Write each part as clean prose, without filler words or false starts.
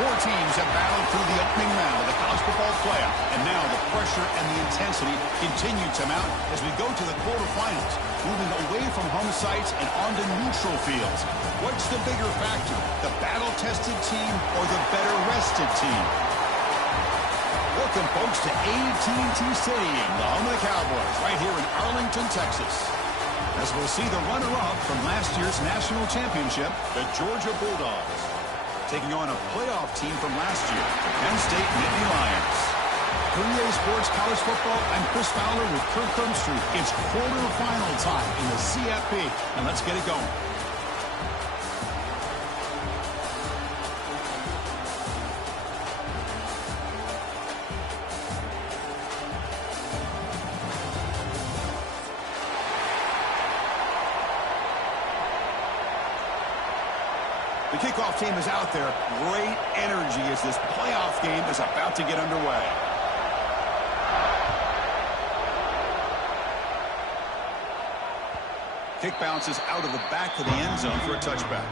Four teams have battled through the opening round of the college football playoff, and now the pressure and the intensity continue to mount as we go to the quarterfinals, moving away from home sites and onto neutral fields. What's the bigger factor, the battle-tested team or the better-rested team? Welcome, folks, to AT&T Stadium, the home of the Cowboys, right here in Arlington, Texas. As we'll see the runner-up from last year's national championship, the Georgia Bulldogs, taking on a playoff team from last year, the Penn State Nittany Lions. For EA Sports College Football, I'm Chris Fowler with Kirk Herbstreit. It's quarterfinal time in the CFP, and let's get it going. The kickoff team is out there. Great energy as this playoff game is about to get underway. Kick bounces out of the back of the end zone for a touchback.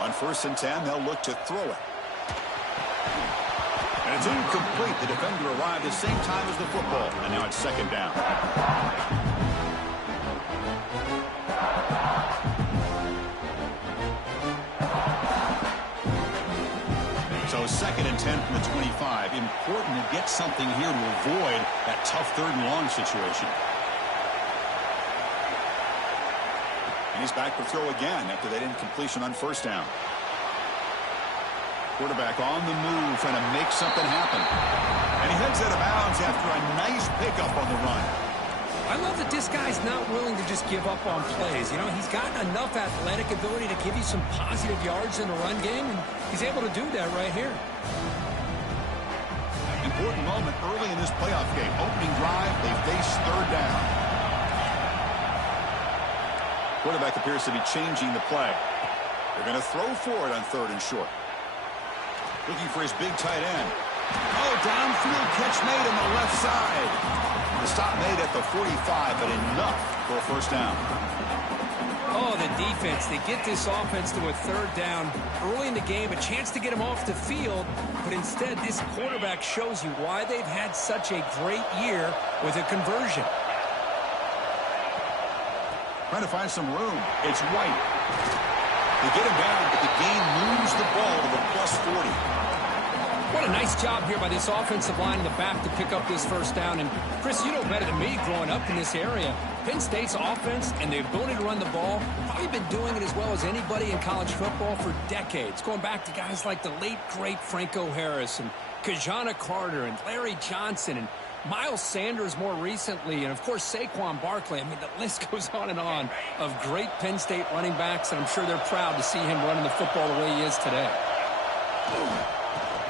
On 1st and 10, they'll look to throw it. And it's incomplete. The defender arrived at the same time as the football. And now it's 2nd down. So 2nd and 10 from the 25. Important to get something here to avoid that tough 3rd and long situation. And he's back to throw again after that incompletion on 1st down. Quarterback on the move, trying to make something happen. And he heads out of bounds after a nice pickup on the run. I love that this guy's not willing to just give up on plays. You know, he's got enough athletic ability to give you some positive yards in the run game, and he's able to do that right here. Important moment early in this playoff game. Opening drive, they face 3rd down. Quarterback appears to be changing the play. They're going to throw for it on 3rd and short. Looking for his big tight end. Oh, downfield catch made on the left side. The stop made at the 45, but enough for a 1st down. Oh, the defense. They get this offense to a 3rd down early in the game, a chance to get him off the field, but instead this quarterback shows you why they've had such a great year with a conversion. Trying to find some room. It's White. They get him down, but the game moves the ball to the +40. What a nice job here by this offensive line in the back to pick up this 1st down. And, Chris, you know better than me growing up in this area. Penn State's offense and the ability to run the ball, probably been doing it as well as anybody in college football for decades. Going back to guys like the late, great Franco Harris and Kajana Carter and Larry Johnson and Miles Sanders more recently, and, of course, Saquon Barkley. I mean, the list goes on and on of great Penn State running backs, and I'm sure they're proud to see him running the football the way he is today.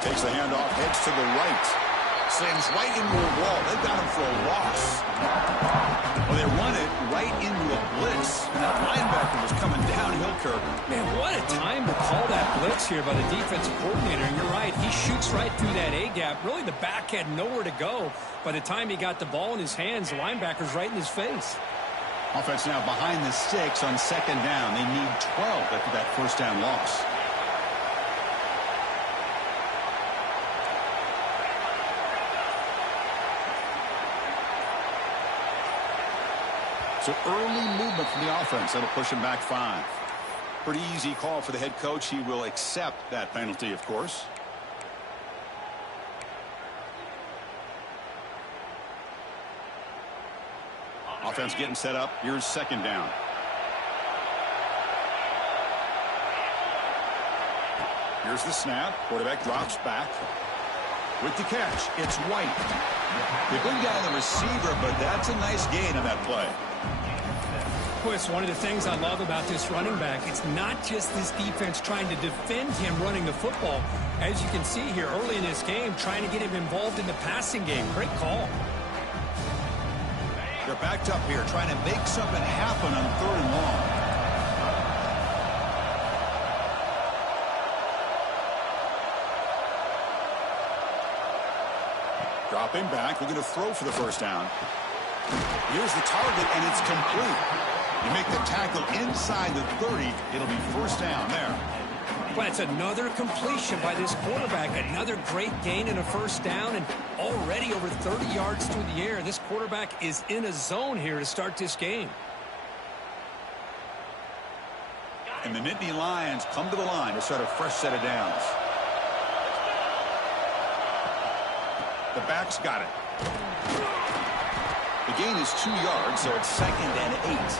Takes the handoff, heads to the right. Slams right into a wall. They've got him for a loss. Well, they run it right into a blitz. And that linebacker was coming downhill, Kirk. Man, what a time to call that blitz here by the defensive coordinator. And you're right, he shoots right through that A-gap. Really, the back had nowhere to go. By the time he got the ball in his hands, the linebacker's right in his face. Offense now behind the sticks on 2nd down. They need 12 after that 1st down loss. So early movement from the offense. That'll push him back 5. Pretty easy call for the head coach. He will accept that penalty, of course. Offense getting set up. Here's 2nd down. Here's the snap. Quarterback drops back. With the catch, it's White. They bring down the receiver, but that's a nice gain on that play. Boy, it's one of the things I love about this running back. It's not just this defense trying to defend him running the football. As you can see here early in this game, trying to get him involved in the passing game. Great call. They're backed up here, trying to make something happen on 3rd and long. Dropping back, looking to throw for the first down. Here's the target, and it's complete. You make the tackle inside the 30, it'll be first down there. Well, it's another completion by this quarterback. Another great gain and a first down, and already over 30 yards through the air. This quarterback is in a zone here to start this game. And the Nittany Lions come to the line to start a fresh set of downs. The back's got it. The gain is 2 yards, so it's 2nd and 8.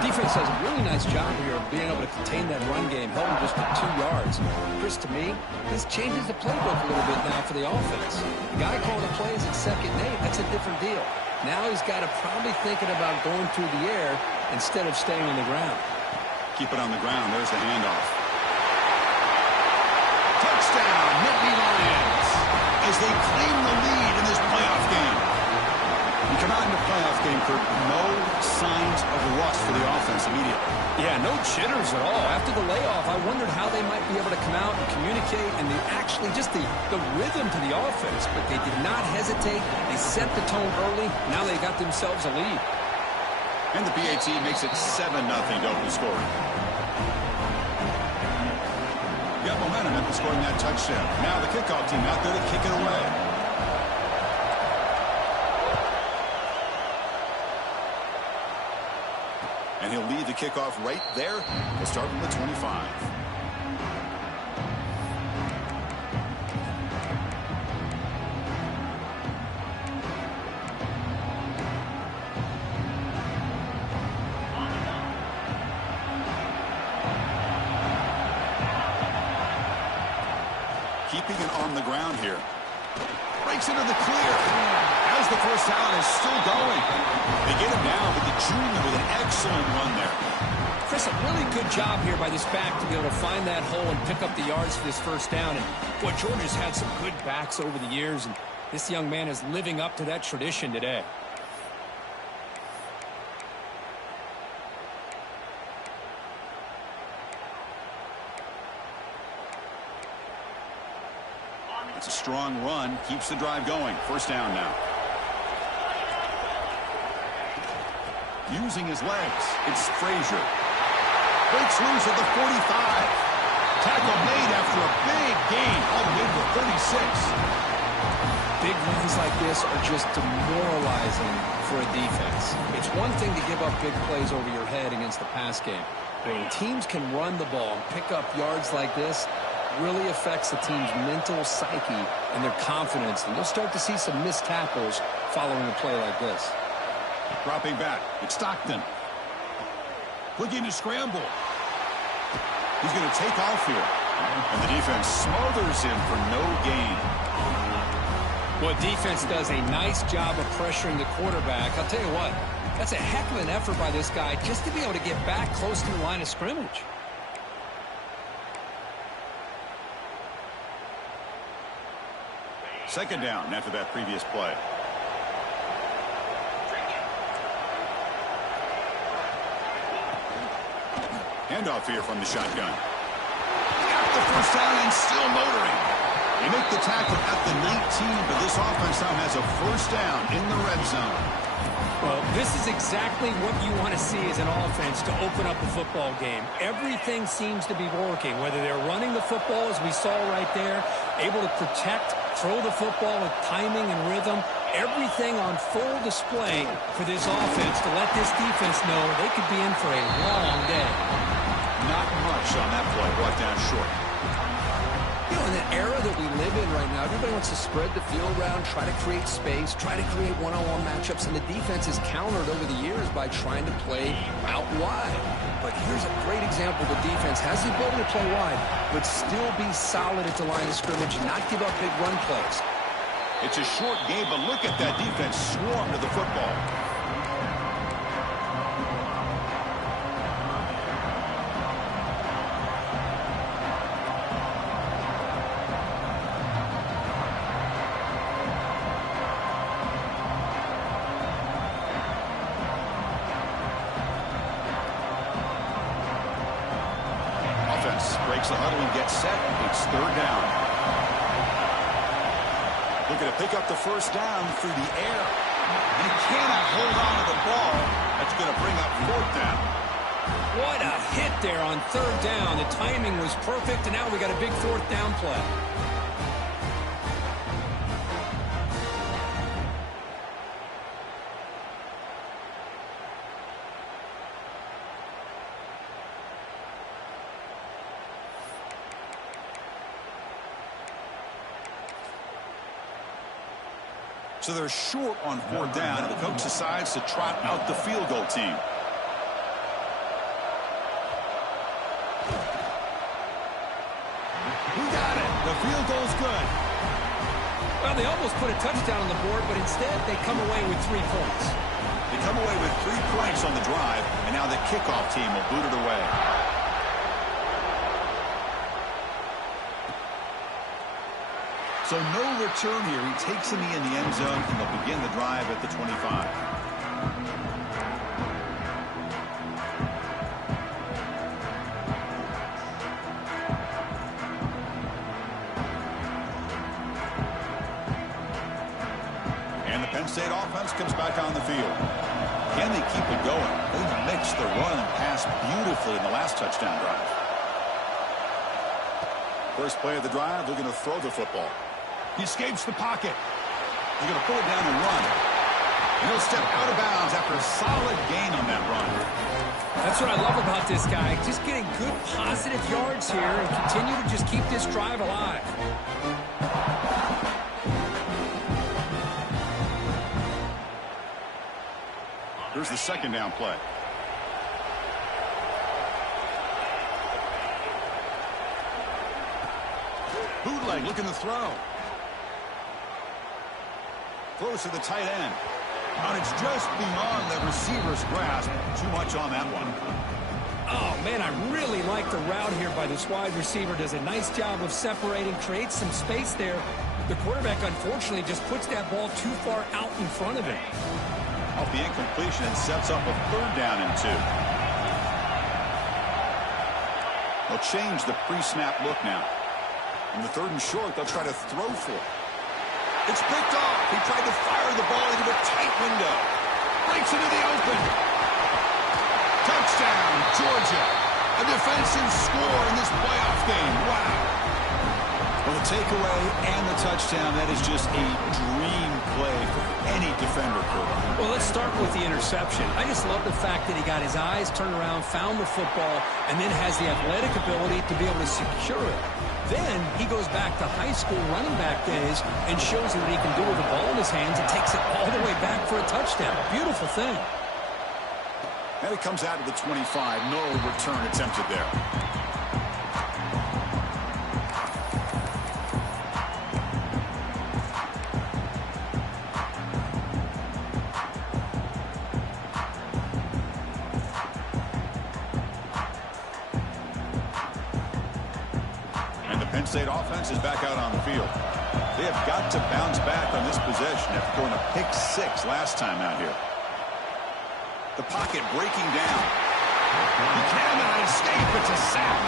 Defense does a really nice job here of being able to contain that run game, held him just to 2 yards. Chris, to me, this changes the playbook a little bit now for the offense. The guy calling the plays at 2nd and 8, that's a different deal. Now he's got to probably thinking about going through the air instead of staying on the ground. Keep it on the ground. There's the handoff. Touchdown, Nittany Lions, as they claim the lead in this playoff game. You come out in the playoff game, Kurt, no signs of rust for the offense immediately. Yeah, no jitters at all. After the layoff, I wondered how they might be able to come out and communicate and just the rhythm to the offense. But they did not hesitate. They set the tone early. Now they got themselves a lead. And the PAT makes it 7-0 to open scoring. Got momentum after scoring that touchdown. Now the kickoff team out there to kick it away. And he'll lead the kickoff right there. We'll start from the 25. Keeping it on the ground here. Breaks into the clear. As the first down is still going. They get him down, but the junior with an excellent run there. Chris, a really good job here by this back to be able to find that hole and pick up the yards for this first down. And boy, Georgia's had some good backs over the years, and this young man is living up to that tradition today. It's a strong run, keeps the drive going. First down now. Using his legs, it's Frazier. Breaks loose at the 45. Tackle made after a big gain, all the way to the 36. Big runs like this are just demoralizing for a defense. It's one thing to give up big plays over your head against the pass game. But when teams can run the ball and pick up yards like this, really affects the team's mental psyche and their confidence. And you'll start to see some missed tackles following a play like this. Dropping back, it's Stockton. Looking to scramble. He's going to take off here. And the defense smothers him for no gain. Well, defense does a nice job of pressuring the quarterback. I'll tell you what, that's a heck of an effort by this guy just to be able to get back close to the line of scrimmage. Second down after that previous play. Handoff here from the shotgun. Got the first down and still motoring. They make the tackle at the 19, but this offense now has a first down in the red zone. Well, this is exactly what you want to see as an offense to open up a football game. Everything seems to be working, whether they're running the football, as we saw right there, able to protect, throw the football with timing and rhythm. Everything on full display for this offense to let this defense know they could be in for a long day. Not much on that play, brought down short. You know, in the era that we live in right now, everybody wants to spread the field around, try to create space, try to create one-on-one matchups, and the defense is countered over the years by trying to play out wide. But here's a great example. The defense has the ability to play wide, but still be solid at the line of scrimmage, not give up big run plays. It's a short game, but look at that defense swarm to the football. breaks the huddle and gets set. It's third down. Looking to pick up the first down through the air. And he cannot hold on to the ball. That's going to bring up fourth down. What a hit there on third down. The timing was perfect, and now we got a big fourth down play. So they're short on fourth down, and the coach decides to trot out the field goal team. We got it. The field goal's good. Well, they almost put a touchdown on the board, but instead they come away with 3 points. They come away with 3 points on the drive, and now the kickoff team will boot it away. So no return here. He takes the knee in the end zone, and they'll begin the drive at the 25. And the Penn State offense comes back on the field. Can they keep it going? They mixed the run and pass beautifully in the last touchdown drive. First play of the drive, they're going to throw the football. He escapes the pocket. He's going to pull it down and run. And he'll step out of bounds after a solid gain on that run. That's what I love about this guy. Just getting good positive yards here and continue to just keep this drive alive. Here's the second down play. Bootleg looking to throw. Throws to the tight end. And it's just beyond the receiver's grasp. Too much on that one. Oh, man, I really like the route here by this wide receiver. Does a nice job of separating, creates some space there. The quarterback, unfortunately, just puts that ball too far out in front of him. Off the incompletion and sets up a third down and 2. They'll change the pre-snap look now. In the third and short, they'll try to throw for it. It's picked off. He tried to fire the ball into a tight window. Breaks into the open. Touchdown, Georgia. A defensive score in this playoff game. Wow. Well, the takeaway and the touchdown, that is just a dream play for any defender, Kurt. Well, let's start with the interception. I just love the fact that he got his eyes turned around, found the football, and then has the athletic ability to be able to secure it. Then he goes back to high school running back days and shows what he can do with the ball in his hands and takes it all the way back for a touchdown. Beautiful thing. And it comes out of the 25. No return attempted there. Penn State offense is back out on the field. They have got to bounce back on this possession after going a pick 6 last time out here. The pocket breaking down. He cannot escape. It's a sack.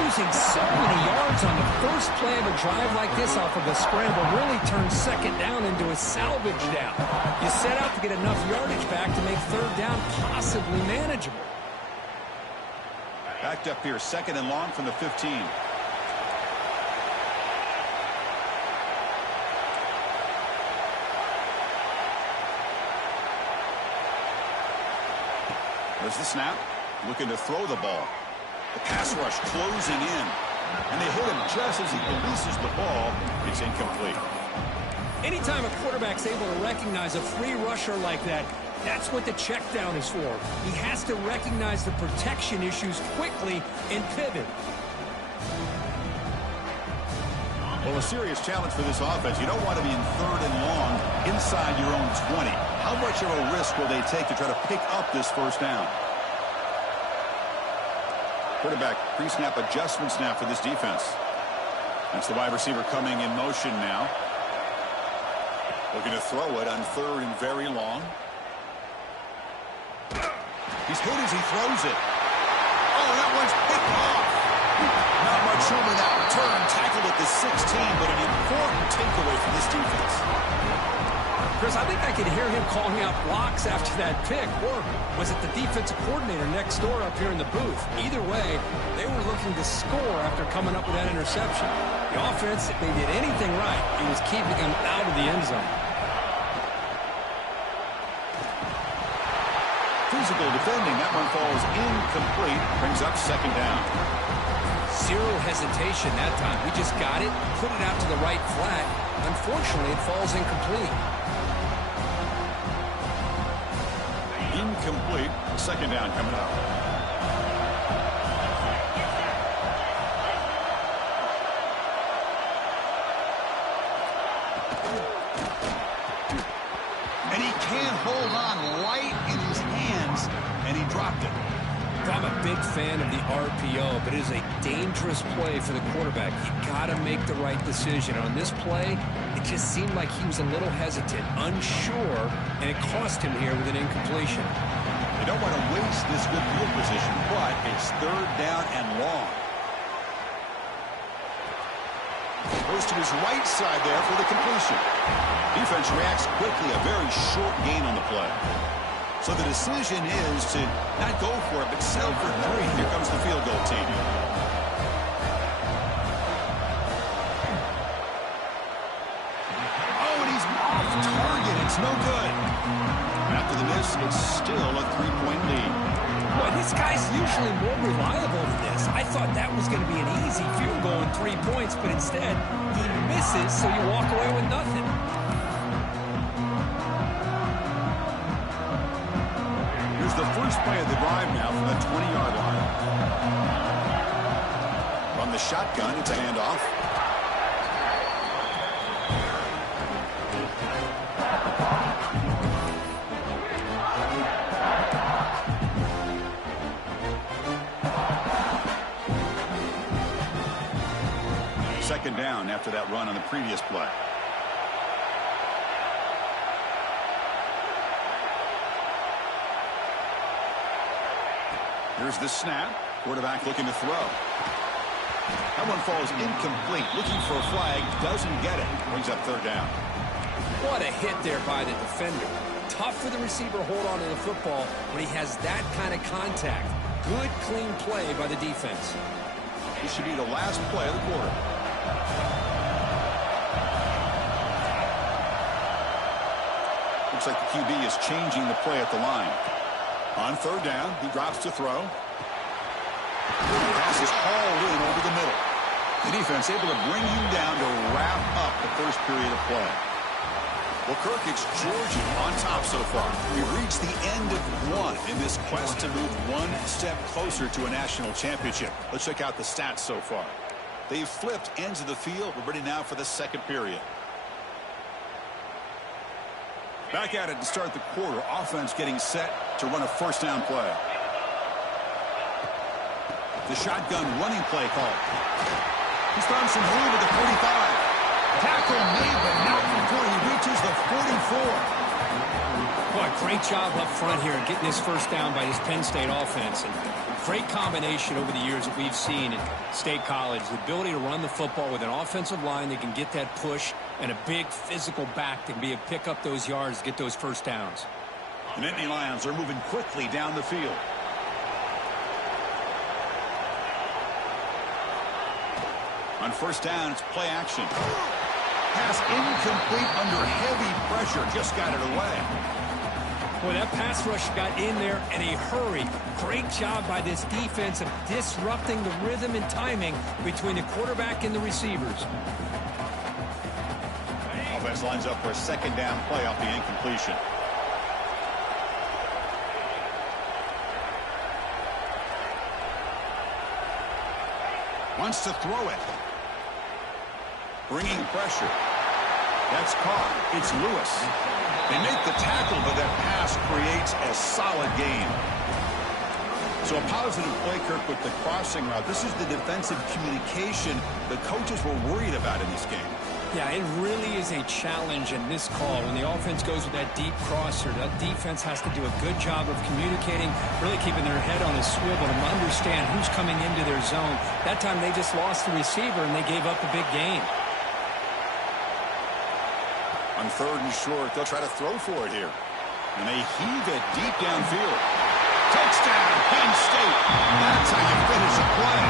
Losing so many yards on the first play of a drive like this off of a scramble really turns second down into a salvage down. You set out to get enough yardage back to make third down possibly manageable. Backed up here, second and long from the 15. There's the snap. Looking to throw the ball. The pass rush closing in. And they hit him just as he releases the ball. It's incomplete. Anytime a quarterback's able to recognize a free rusher like that, that's what the check down is for. He has to recognize the protection issues quickly and pivot. Well, a serious challenge for this offense. You don't want to be in third and long inside your own 20. How much of a risk will they take to try to pick up this first down? Quarterback pre-snap adjustment snap for this defense. That's the wide receiver coming in motion now. Looking to throw it on third and very long. He's hit as he throws it. Oh, that one's picked off. team, but an important takeaway from this defense. Chris, I think I could hear him calling out blocks after that pick. Or was it the defensive coordinator next door up here in the booth? Either way, they were looking to score after coming up with that interception. The offense, if they did anything right, it was keeping them out of the end zone. Physical defending. That one falls incomplete. Brings up second down. Zero hesitation that time. We just got it, put it out to the right flat. Unfortunately, it falls incomplete. Incomplete. Second down coming up. And he can't hold on light in his hands, and he dropped it. I'm a big fan of the RPO, but it is a dangerous play for the quarterback. You got to make the right decision. On this play, it just seemed like he was a little hesitant, unsure, and it cost him here with an incompletion. They don't want to waste this good field position, but it's third down and long. Goes to his right side there for the completion. Defense reacts quickly, a very short gain on the play. So the decision is to not go for it, but settle for 3. Here comes the field goal team. Oh, and he's off target. It's no good. After the miss, it's still a 3-point lead. Boy, this guy's usually more reliable than this. I thought that was going to be an easy field goal and 3 points, but instead, he misses, so you walk away with nothing. The first play of the drive now from the 20-yard line. From the shotgun, it's a handoff. Second down after that run on the previous play. Here's the snap. Quarterback looking to throw. That one falls incomplete. Looking for a flag. Doesn't get it. Brings up third down. What a hit there by the defender. Tough for the receiver to hold on to the football when he has that kind of contact. Good, clean play by the defense. This should be the last play of the quarter. Looks like the QB is changing the play at the line. On third down, he drops to throw. The pass is hauled in over the middle. The defense able to bring him down to wrap up the first period of play. Well, Kirk, it's Georgia on top so far. We've reached the end of one in this quest to move one step closer to a national championship. Let's check out the stats so far. They've flipped ends of the field. We're ready now for the second period. Back at it to start the quarter. Offense getting set to run a first down play. The shotgun running play call. He's found some room at the 45. Tackle made, but not before he reaches the 44. Boy, great job up front here getting this first down by this Penn State offense. And great combination over the years that we've seen in State College. The ability to run the football with an offensive line that can get that push and a big physical back that can be able to pick up those yards, get those first downs. The Nittany Lions are moving quickly down the field. On first down, it's play action. Pass incomplete under heavy pressure. Just got it away. Boy, that pass rush got in there in a hurry. Great job by this defense of disrupting the rhythm and timing between the quarterback and the receivers. Offense lines up for a second down play off the incompletion. Wants to throw it. Bringing pressure. That's caught. It's Lewis. They make the tackle, but that pass creates a solid gain. So a positive play, Kirk, with the crossing route. This is the defensive communication the coaches were worried about in this game. Yeah, it really is a challenge in this call. When the offense goes with that deep crosser, that defense has to do a good job of communicating, really keeping their head on a swivel and understand who's coming into their zone. That time they just lost the receiver and they gave up a big gain. On 3rd and short, they'll try to throw for it here. And they heave it deep downfield. Touchdown, Penn State. That's how you finish a play.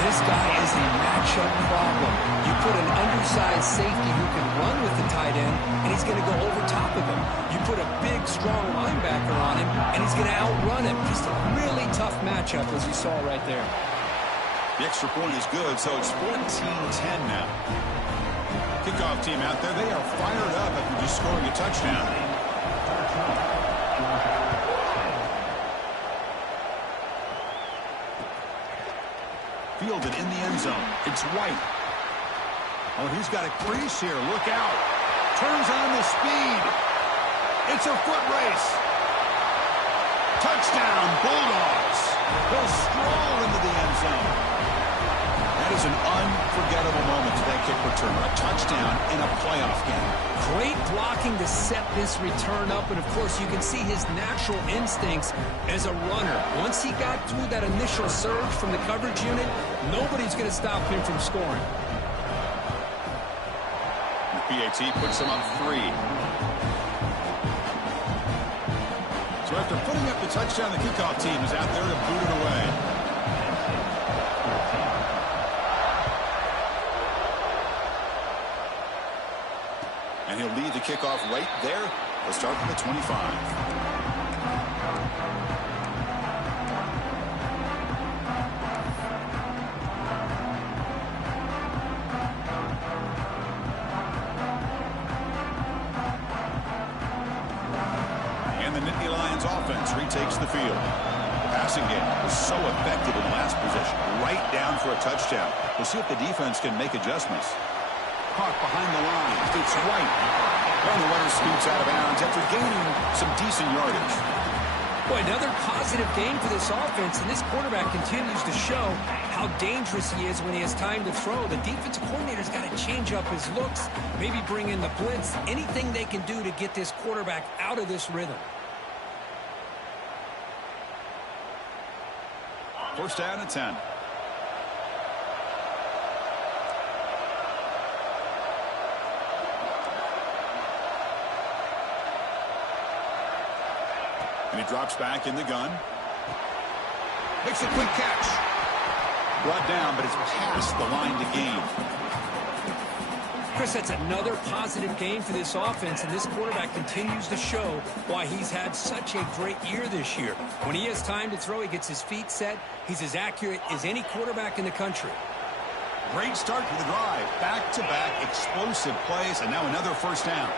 This guy is a matchup problem. You put an undersized safety who can run with the tight end, and he's going to go over top of him. You put a big, strong linebacker on him, and he's going to outrun him. Just a really tough matchup, as you saw right there. The extra point is good, so it's 14-10 now. Kickoff team out there, they are fired up after just scoring a touchdown. Fielded in the end zone. It's White. Oh, he's got a crease here. Look out. Turns on the speed. It's a foot race. Touchdown, Bulldogs. He'll stroll into the end zone. That is an unforgettable moment to that kick return. A touchdown in a playoff game. Great blocking to set this return up, and of course you can see his natural instincts as a runner. Once he got through that initial surge from the coverage unit, nobody's going to stop him from scoring. The PAT puts him up 3. So after putting up the touchdown, the kickoff team is out there to boot it away. And he'll lead the kickoff right there. We'll start from the 25. And the Nittany Lions offense retakes the field. The passing game was so effective in the last possession. Right down for a touchdown. We'll see if the defense can make adjustments. Caught behind the line. It's White. And the runner scoots out of bounds after gaining some decent yardage. Boy, another positive game for this offense, and this quarterback continues to show how dangerous he is when he has time to throw. The defensive coordinator's got to change up his looks, maybe bring in the blitz, anything they can do to get this quarterback out of this rhythm. First down at 10. And he drops back in the gun. Makes a quick catch. Brought down, but it's past the line to gain. Chris, that's another positive game for this offense, and this quarterback continues to show why he's had such a great year this year. When he has time to throw, he gets his feet set. He's as accurate as any quarterback in the country. Great start to the drive. Back-to-back explosive plays, and now another first down.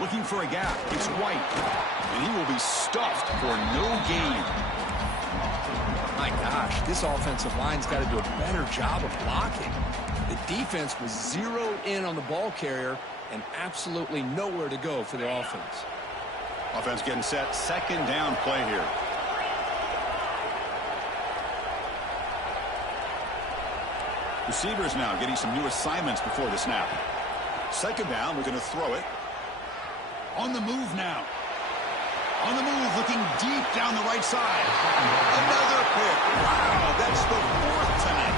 Looking for a gap. It's White. And he will be stuffed for no gain. My gosh, this offensive line's got to do a better job of blocking. The defense was zeroed in on the ball carrier and absolutely nowhere to go for the offense. Offense getting set. Second down play here. Receivers now getting some new assignments before the snap. Second down, we're going to throw it. On the move now. On the move, looking deep down the right side. Another pick. Wow, that's the 4th tonight.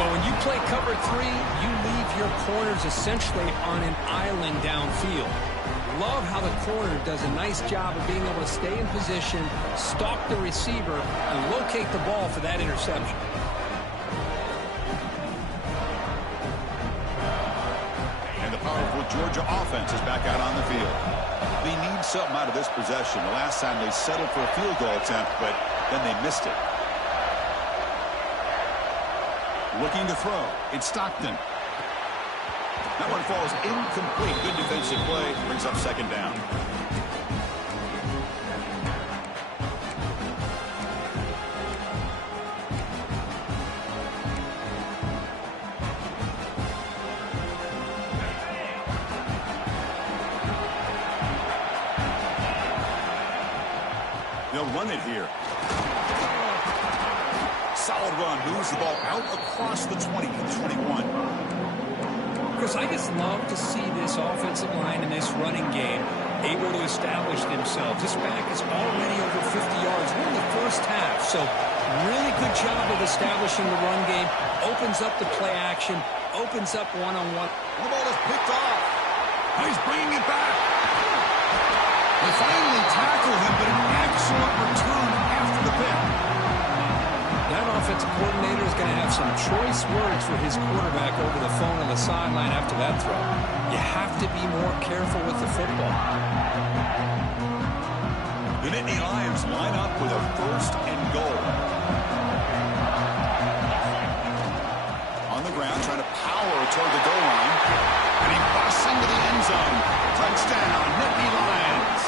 Well, when you play cover 3, you leave your corners essentially on an island downfield. Love how the corner does a nice job of being able to stay in position, stalk the receiver, and locate the ball for that interception. Powerful Georgia offense is back out on the field. They need something out of this possession. The last time they settled for a field goal attempt, but then they missed it. Looking to throw. It's Stockton. That one falls incomplete. Good defensive play. Brings up second down. They'll run it here. Solid run. Moves the ball out across the 20 to the 21. Chris, I just love to see this offensive line in this running game able to establish themselves. This back is already over 50 yards. We're in the first half, so Really good job of establishing the run game. Opens up the play action. Opens up one-on-one. The ball is picked off. He's bringing it back. They finally tackle him, but an excellent return after the pick. That offensive coordinator is going to have some choice words for his quarterback over the phone on the sideline after that throw. You have to be more careful with the football. The Nittany Lions line up with a 1st and goal. On the ground, trying to power toward the goal line. And he busts into the end zone. Touchdown, Nittany Lions.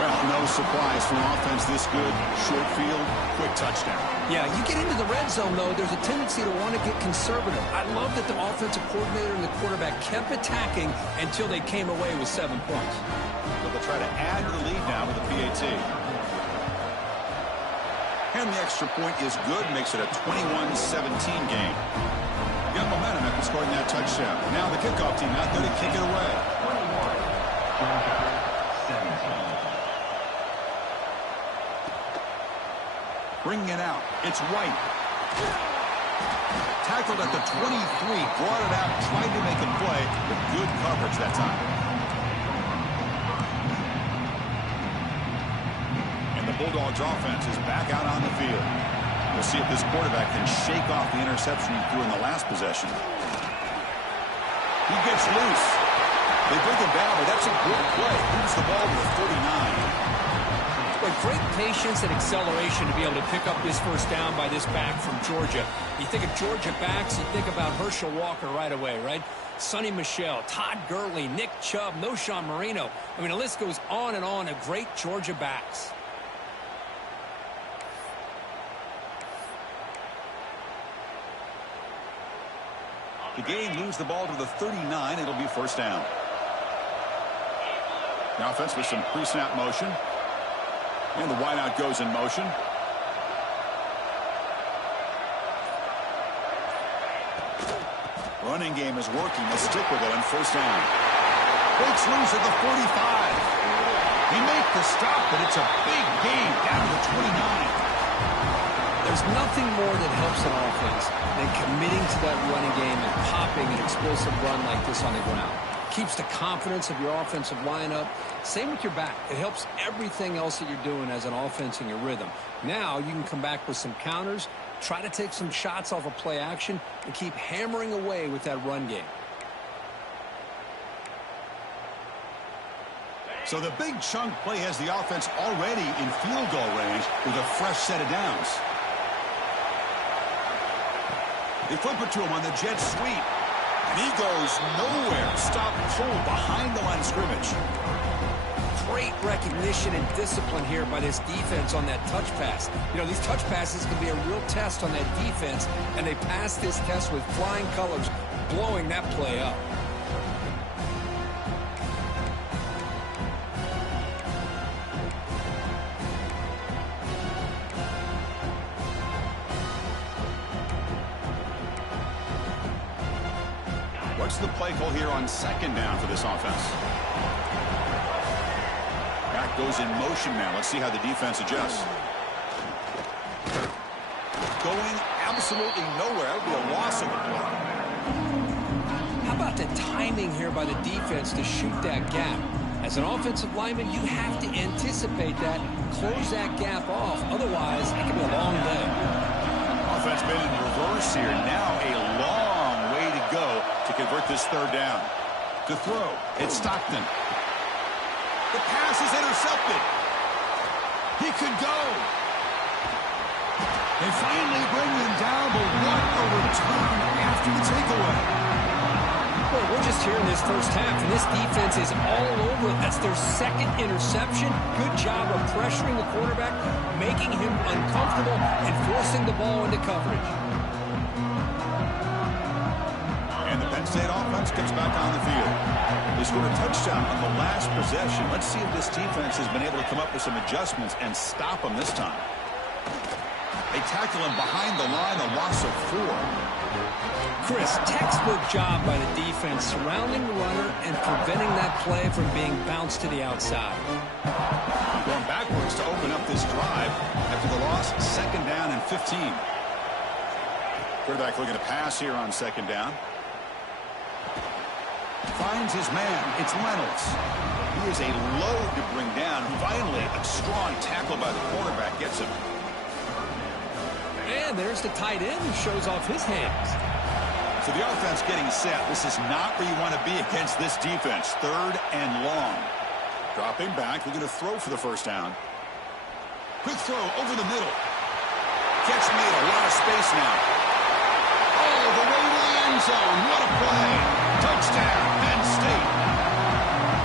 Well, no surprise from offense this good. Short field, quick touchdown. Yeah, you get into the red zone, though, there's a tendency to want to get conservative. I love that the offensive coordinator and the quarterback kept attacking until they came away with 7 points. But they'll try to add to the lead now with the PAT. And the extra point is good, makes it a 21-17 game. Got momentum after scoring that touchdown. Now the kickoff team out there to kick it away. Bringing it out. It's White. Tackled at the 23, brought it out, tried to make a play, but good coverage that time. And the Bulldogs offense is back out on the field. We'll see if this quarterback can shake off the interception he threw in the last possession. He gets loose. They bring him down, but that's a good play. Moves the ball to the 49. But great patience and acceleration to be able to pick up this first down by this back from Georgia. You think of Georgia backs, you think about Herschel Walker right away, right? Sonny Michel, Todd Gurley, Nick Chubb, Noshawn Marino. I mean, the list goes on and on of great Georgia backs. The game moves the ball to the 39. It'll be first down. The offense with some pre-snap motion. And the wideout goes in motion. Running game is working. They stick with it on first down. Breaks loose at the 45. He makes the stop, but it's a big gain down to the 29. There's nothing more that helps an offense than committing to that running game and popping an explosive run like this on the ground. Keeps the confidence of your offensive lineup. Same with your back. It helps everything else that you're doing as an offense in your rhythm. Now you can come back with some counters, try to take some shots off of play action, and keep hammering away with that run game. So the big chunk play has the offense already in field goal range with a fresh set of downs. They flip it to him on the jet sweep. And he goes nowhere. Stop cold behind the line of scrimmage. Great recognition and discipline here by this defense on that touch pass. You know, these touch passes can be a real test on that defense, and they pass this test with flying colors, blowing that play up. What's the play call here on second down for this offense? Back goes in motion now. Let's see how the defense adjusts. Going absolutely nowhere. That would be a loss of the play. How about the timing here by the defense to shoot that gap? As an offensive lineman, you have to anticipate that, close that gap off. Otherwise, it can be a long day. Offense been in reverse here. Now a long way to go to convert this third down. To throw, it's Stockton. The pass is intercepted. He could go. They finally bring him down, but what a return after the takeaway. Well, we're just here in this first half, and this defense is all over it. That's their second interception. Good job of pressuring the quarterback, making him uncomfortable, and forcing the ball into coverage. And the Penn State offense comes back on the field. They scored a touchdown on the last possession. Let's see if this defense has been able to come up with some adjustments and stop them this time. They tackle him behind the line, a loss of 4. Chris, textbook job by the defense surrounding the runner and preventing that play from being bounced to the outside. Going backwards to open up this this drive after the loss, 2nd down and 15. Quarterback looking to pass here on 2nd down. Finds his man. It's Reynolds. He is a load to bring down. Finally, a strong tackle by the quarterback gets him. And there's the tight end who shows off his hands. So the offense getting set. This is not where you want to be against this defense. 3rd and long. Dropping back. Looking to throw for the 1st down. Quick throw over the middle. Catch made. A lot of space now. Oh, the way to the end zone. What a play. Touchdown, Penn State.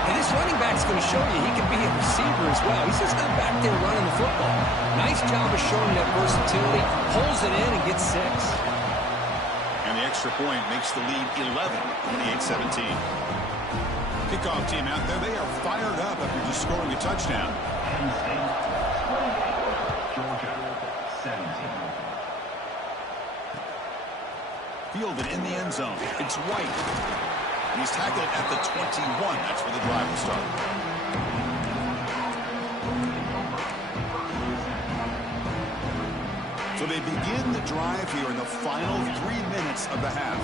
And this running back's going to show you he can be a receiver as well. He's just not back there running the football. Nice job of showing that versatility. Pulls it in and gets 6. And the extra point makes the lead 11, 28-17. Kickoff team out there. They are fired up after just scoring a touchdown. Georgia, 17. Fielded in the end zone. It's White. And he's tackled at the 21. That's where the drive will start. So they begin the drive here in the final 3 minutes of the half.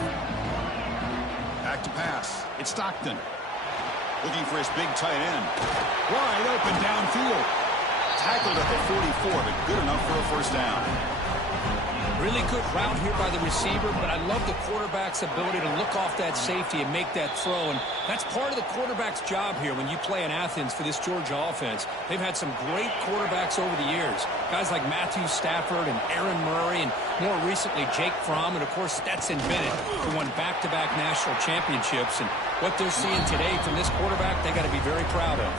Back to pass. It's Stockton. Looking for his big tight end. Wide open downfield. Tackled at the 44, but good enough for a 1st down. Really good route here by the receiver, but I love the quarterback's ability to look off that safety and make that throw. And that's part of the quarterback's job here when you play in Athens for this Georgia offense. They've had some great quarterbacks over the years. Guys like Matthew Stafford and Aaron Murray, and more recently Jake Fromm, and of course Stetson Bennett, who won back-to-back national championships. And what they're seeing today from this quarterback, they got to be very proud of.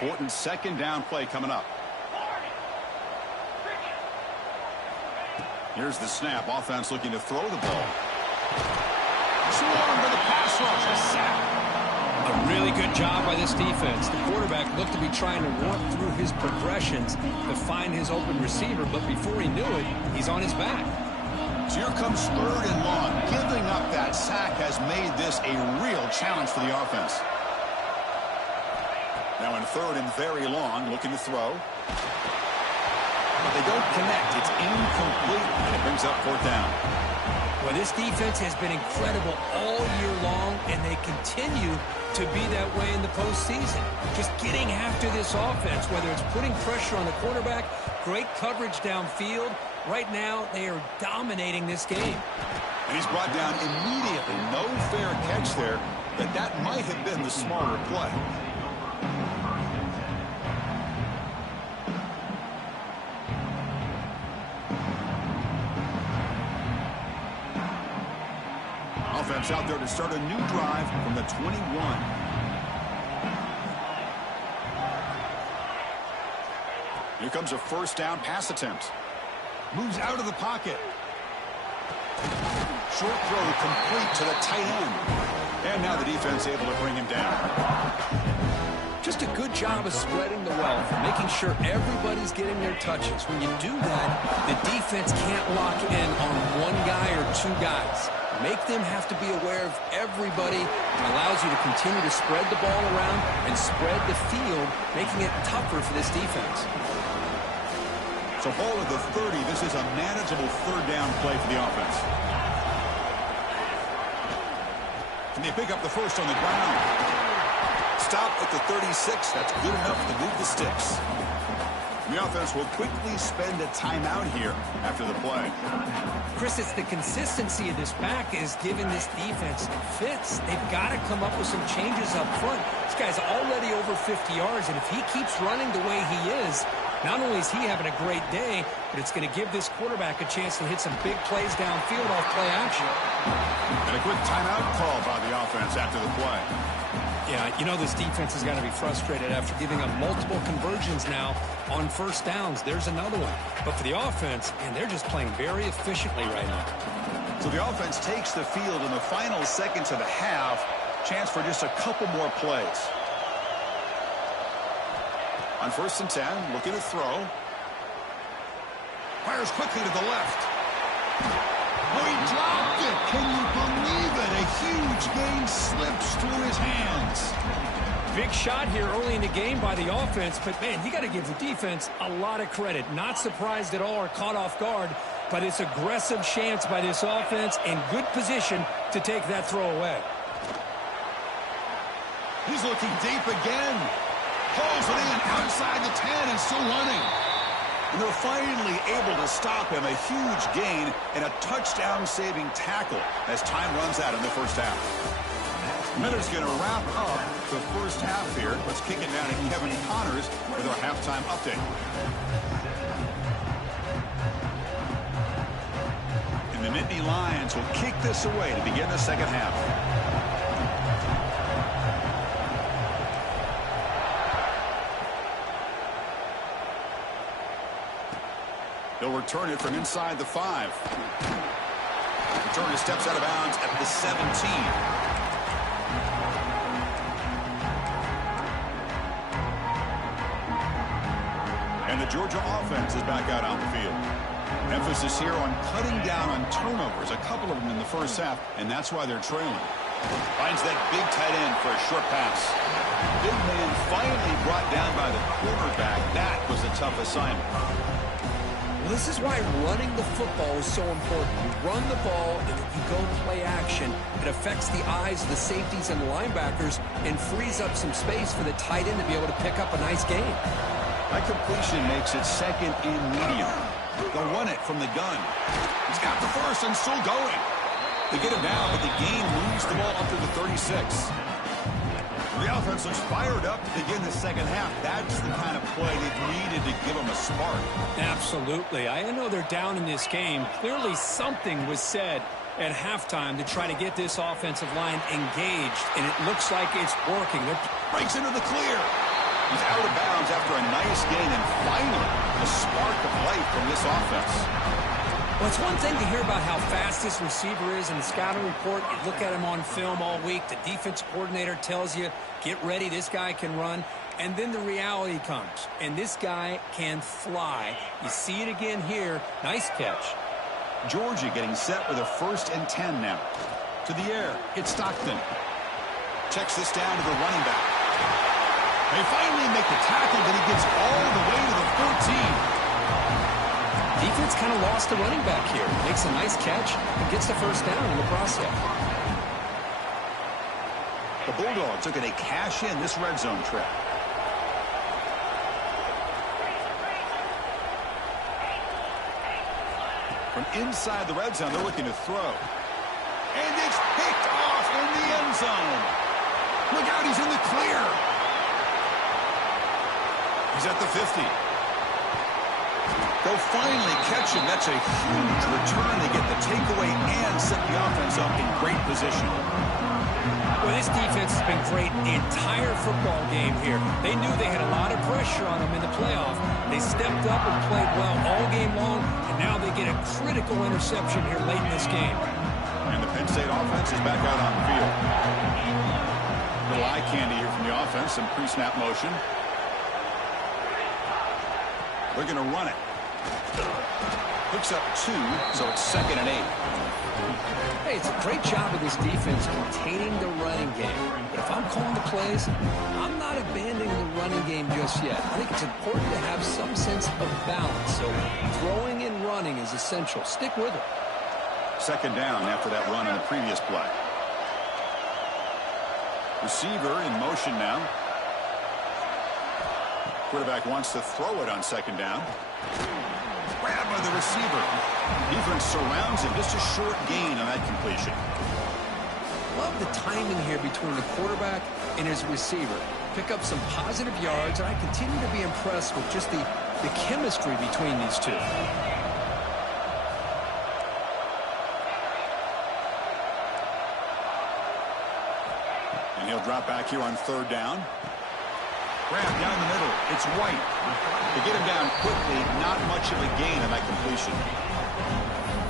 Important 2nd down play coming up. Here's the snap. Offense looking to throw the ball. Swarmed by the pass rush. A sack. A really good job by this defense. The quarterback looked to be trying to work through his progressions to find his open receiver, but before he knew it, he's on his back. So here comes 3rd and long. Giving up that sack has made this a real challenge for the offense. Now in 3rd and very long, looking to throw. But they don't connect. It's incomplete, and it brings up 4th down. Well, this defense has been incredible all year long, and they continue to be that way in the postseason. Just getting after this offense, whether it's putting pressure on the quarterback, great coverage downfield. Right now, they are dominating this game. And he's brought down immediately. No fair catch there, but that might have been the smarter play. Offense out there to start a new drive from the 21. Here comes a 1st down pass attempt. Moves out of the pocket. Short throw complete to the tight end. And now the defense able to bring him down. Just a good job of spreading the wealth, making sure everybody's getting their touches. When you do that, the defense can't lock in on one guy or 2 guys. Make them have to be aware of everybody. It allows you to continue to spread the ball around and spread the field, making it tougher for this defense. So ball at the 30. This is a manageable 3rd down play for the offense. Can they pick up the 1st on the ground? Stop at the 36. That's good enough to move the sticks. The offense will quickly spend a timeout here after the play. Chris, it's the consistency of this back is giving this defense fits. They've got to come up with some changes up front. This guy's already over 50 yards, and if he keeps running the way he is, not only is he having a great day, but it's going to give this quarterback a chance to hit some big plays downfield off play action. And a quick timeout call by the offense after the play. Yeah, you know this defense has got to be frustrated after giving up multiple conversions now on 1st downs. There's another one. But for the offense, and they're just playing very efficiently right now. So the offense takes the field in the final seconds of the half. Chance for just a couple more plays. On 1st and 10, looking to throw. Fires quickly to the left. Oh, he dropped it. Can you believe it? A huge gain slips through his hands. Big shot here early in the game by the offense, but, man, you got to give the defense a lot of credit. Not surprised at all or caught off guard, but it's aggressive chance by this offense and good position to take that throw away. He's looking deep again. Pulls it in outside the 10 and still running. And they're finally able to stop him. A huge gain and a touchdown-saving tackle as time runs out in the first half. Miller's going to wrap up the first half here. Let's kick it down to Kevin Connors with our halftime update. And the Nittany Lions will kick this away to begin the second half. They'll return it from inside the 5. Returner steps out of bounds at the 17. And the Georgia offense is back out on the field. Emphasis here on cutting down on turnovers, a couple of them in the first half, and that's why they're trailing. Finds that big tight end for a short pass. Big man finally brought down by the quarterback. That was a tough assignment. Well, this is why running the football is so important. You run the ball, and if you go play action, it affects the eyes of the safeties and the linebackers and frees up some space for the tight end to be able to pick up a nice gain. That completion makes it second and medium. They'll run it from the gun. He's got the first and still going. They get him down, but the game moves the ball up to the 36. The offense looks fired up to begin the second half. That's the kind of play they needed to give them a spark. Absolutely. I know they're down in this game. Clearly something was said at halftime to try to get this offensive line engaged, and it looks like it's working. They're breaks into the clear. He's out of bounds after a nice gain, and finally, a spark of life from this offense. Well, it's one thing to hear about how fast this receiver is in the scouting report. You look at him on film all week. The defense coordinator tells you, get ready, this guy can run. And then the reality comes, and this guy can fly. You see it again here. Nice catch. Georgia getting set with a 1st and 10 now. To the air, it's Stockton. Checks this down to the running back. They finally make the tackle, but he gets all the way to the 14. Defense kind of lost the running back here. Makes a nice catch and gets the first down in the process. The Bulldogs are going to cash in this red zone trip. From inside the red zone, they're looking to throw. And it's picked off in the end zone. Look out, he's in the clear. He's at the 50. They'll finally catch him. That's a huge return. They get the takeaway and set the offense up in great position. Well, this defense has been great the entire football game here. They knew they had a lot of pressure on them in the playoff. They stepped up and played well all game long, and now they get a critical interception here late in this game. And the Penn State offense is back out on the field. Little eye candy here from the offense, some pre-snap motion. They're going to run it. Picks up 2, so it's 2nd and 8. Hey, it's a great job of this defense containing the running game. But if I'm calling the plays, I'm not abandoning the running game just yet. I think it's important to have some sense of balance. So throwing and running is essential. Stick with it. 2nd down after that run in the previous play. Receiver in motion now. Quarterback wants to throw it on 2nd down. Grabbed by the receiver. Defense surrounds him. Just a short gain on that completion. Love the timing here between the quarterback and his receiver. Pick up some positive yards, and I continue to be impressed with just the chemistry between these two. And he'll drop back here on 3rd down. Grab down the middle. It's White. To get him down quickly, not much of a gain on that completion.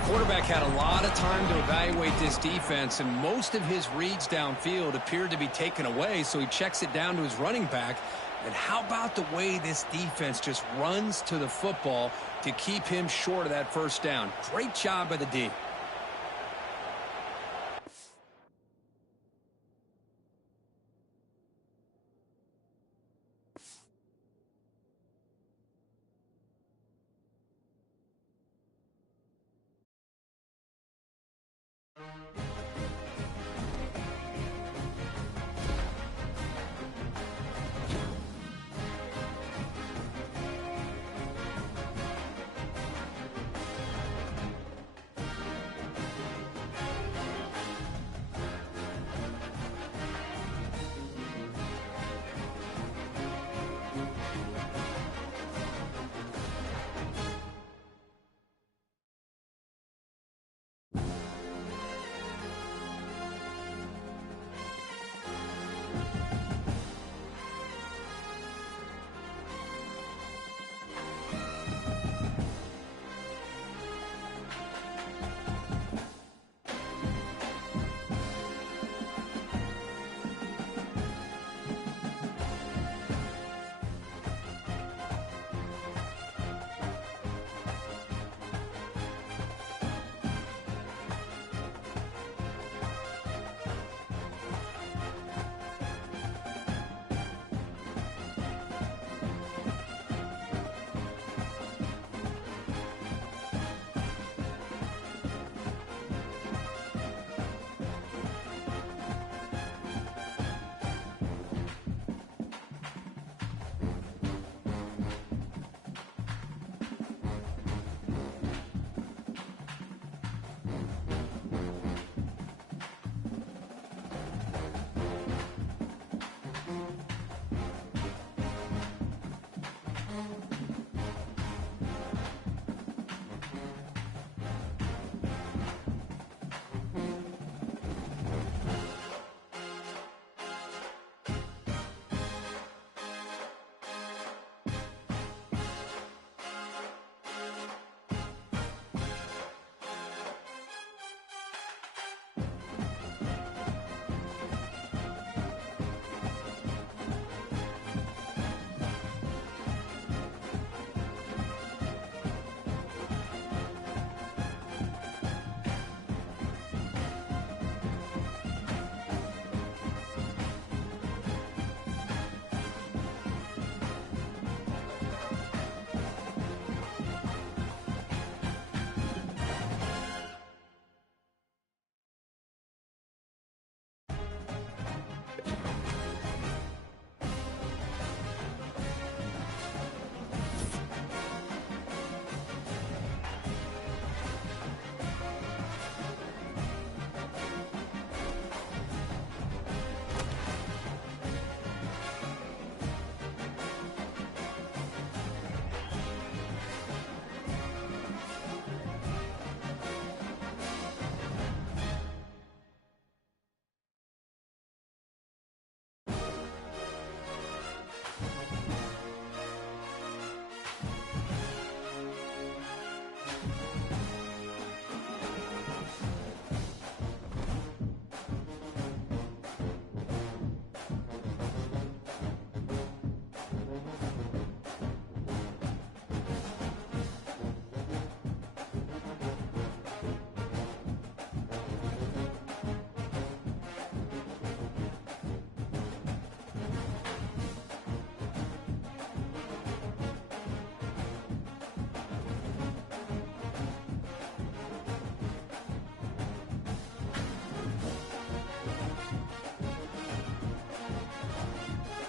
Quarterback had a lot of time to evaluate this defense, and most of his reads downfield appeared to be taken away, so he checks it down to his running back. And how about the way this defense just runs to the football to keep him short of that 1st down? Great job by the D.